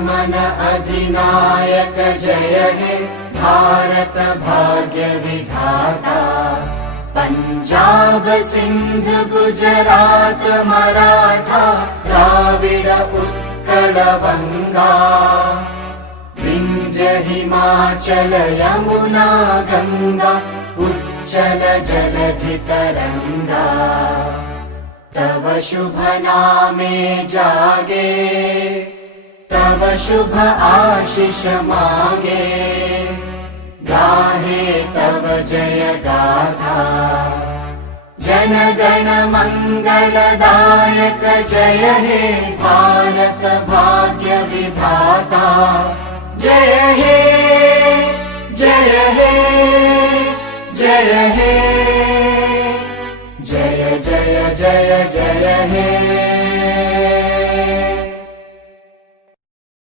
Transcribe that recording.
मन अधिनायक जय हे भारत भाग्य विधाता। पंजाब सिंध गुजरात मराठा द्राविड उत्कल वंगा। विंध्य हिमाचल यमुना गंगा उच्चल जलधि तरंगा। तव शुभ नामे जागे तव शुभ आशीष मागे। गाहे तव जय गाथा जन गण मंगलदायक जय हे भारत भाग्य विधाता।